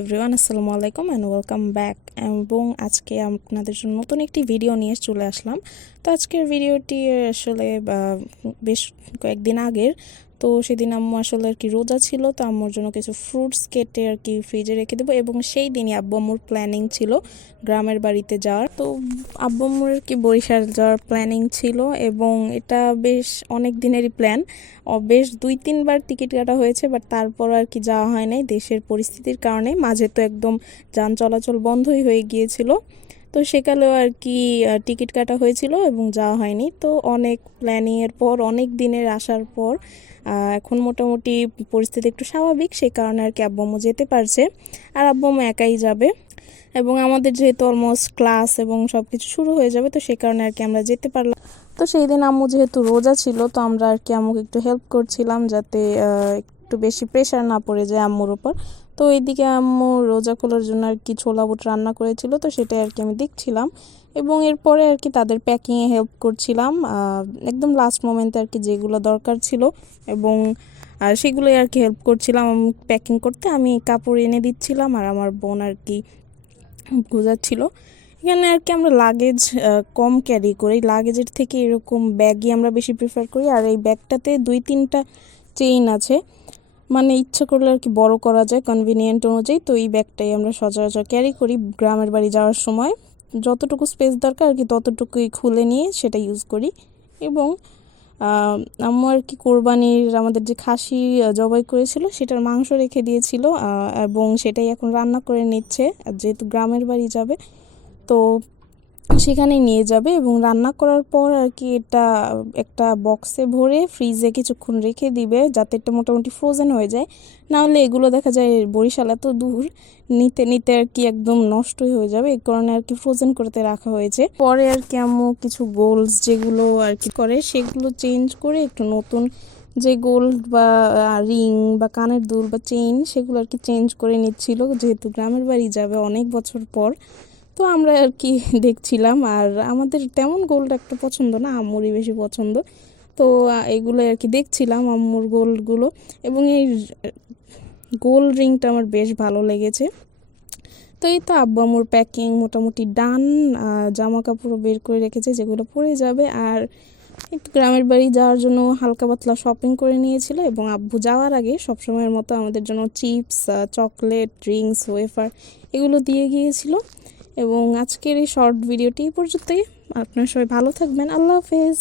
Everyone, আসসালামু আলাইকুম and welcome back. এবং আজকে আপনাদের জন্য নতুন একটি ভিডিও নিয়ে চলে আসলাম। তো আজকের ভিডিওটি আসলে বেশ কয়েকদিন আগের। তো সেদিন আম্মু আসলে আর কি রোজা ছিল, তো আম্মুর জন্য কিছু ফ্রুটস কেটে আর কি ফ্রিজে রেখে দেবো। এবং সেই দিনই আব্বু আম্মুর প্ল্যানিং ছিল গ্রামের বাড়িতে যাওয়ার। তো আব্বু আম্মুর আর কি বরিশাল যাওয়ার প্ল্যানিং ছিল, এবং এটা বেশ অনেক দিনেরই প্ল্যান। বেশ 2-3 বার টিকিট কাটা হয়েছে, বাট তারপর আর কি যাওয়া হয় নাই দেশের পরিস্থিতির কারণে। মাঝে তো একদম যান চলাচল বন্ধই হয়ে গিয়েছিল, তো সেকালেও আর কি টিকিট কাটা হয়েছিল এবং যাওয়া হয়নি। তো অনেক প্ল্যানিংয়ের পর, অনেক দিনের আসার পর এখন মোটামুটি পরিস্থিতি একটু স্বাভাবিক, সে কারণে আর কি আব্বু আম্মু যেতে পারছে। আর আব্বু আম্মু একাই যাবে, এবং আমাদের যেহেতু অলমোস্ট ক্লাস এবং সব কিছু শুরু হয়ে যাবে, তো সেই কারণে আর কি আমরা যেতে পারলাম। তো সেই দিন আম্মু যেহেতু রোজা ছিল, তো আমরা আর কি আম্মুকে একটু হেল্প করছিলাম যাতে একটু বেশি প্রেশার না পড়ে যায় আম্মুর উপর। তো এইদিকে আম্মু রোজা খোলার জন্য আর কি ছোলা বুট রান্না করেছিল, তো সেটাই আর কি আমি দেখছিলাম। এবং এরপরে আর কি তাদের প্যাকিংয়ে হেল্প করছিলাম, একদম লাস্ট মোমেন্টে আর কি যেগুলো দরকার ছিল, এবং সেগুলোই আর কি হেল্প করছিলাম প্যাকিং করতে। আমি কাপড় এনে দিচ্ছিলাম, আর আমার বোন আর কি গোছাচ্ছিল। এখানে আর কি আমরা লাগেজ কম ক্যারি করি, লাগেজের থেকে এরকম ব্যাগই আমরা বেশি প্রিফার করি। আর এই ব্যাগটাতে 2-3টা চেইন আছে, মানে ইচ্ছা করলে আর কি বড় করা যায় কনভিনিয়েন্ট অনুযায়ী। তো এই ব্যাগটাই আমরা সচরাচর ক্যারি করি গ্রামের বাড়ি যাওয়ার সময়। যতটুকু স্পেস দরকার আর কি ততটুকুই খুলে নিয়ে সেটা ইউজ করি। এবং আম্মু আর কি কোরবানির আমাদের যে খাসি জবাই করেছিল সেটার মাংস রেখে দিয়েছিল, এবং সেটাই এখন রান্না করে নিচ্ছে। যেহেতু গ্রামের বাড়ি যাবে, তো সেখানেই নিয়ে যাবে, এবং রান্না করার পর আর কি এটা একটা বক্সে ভরে ফ্রিজে কিছুক্ষণ রেখে দিবে, যাতে এটা মোটামুটি ফ্রোজেন হয়ে যায়। না হলে এগুলো দেখা যায় বরিশাল এত দূর, নিতে নিতে আর কি একদম নষ্টই হয়ে যাবে। এই কারণে আর কি ফ্রোজেন করতে রাখা হয়েছে। পরে আর কি আম্মু কিছু গোল্ডস যেগুলো আর কি করে সেগুলো চেঞ্জ করে একটু নতুন যে গোল্ড বা রিং বা কানের দুল বা চেইন, সেগুলো আর কি চেঞ্জ করে নিচ্ছিল, যেহেতু গ্রামের বাড়ি যাবে অনেক বছর পর। তো আমরা আর কি দেখছিলাম। আর আমাদের তেমন গোল্ড একটা পছন্দ না, আম্মুরই বেশি পছন্দ। তো এগুলো আর কি দেখছিলাম আম্মুর গোল্ডগুলো, এবং এই গোল্ড রিংটা আমার বেশ ভালো লেগেছে। তো এই তো আব্বু আম্মুর প্যাকিং মোটামুটি ডান। জামা কাপড়ও বের করে রেখেছে যেগুলো পরে যাবে। আর একটু গ্রামের বাড়ি যাওয়ার জন্য হালকা পাতলা শপিং করে নিয়েছিল, এবং আব্বু যাওয়ার আগে সবসময়ের মতো আমাদের জন্য চিপস, চকলেট, ড্রিঙ্কস, ওয়েফার এগুলো দিয়ে গিয়েছিল। এবং আজকের এই শর্ট ভিডিওটি এই পর্যন্তই। আপনারা সবাই ভালো থাকবেন। আল্লাহ হাফেজ।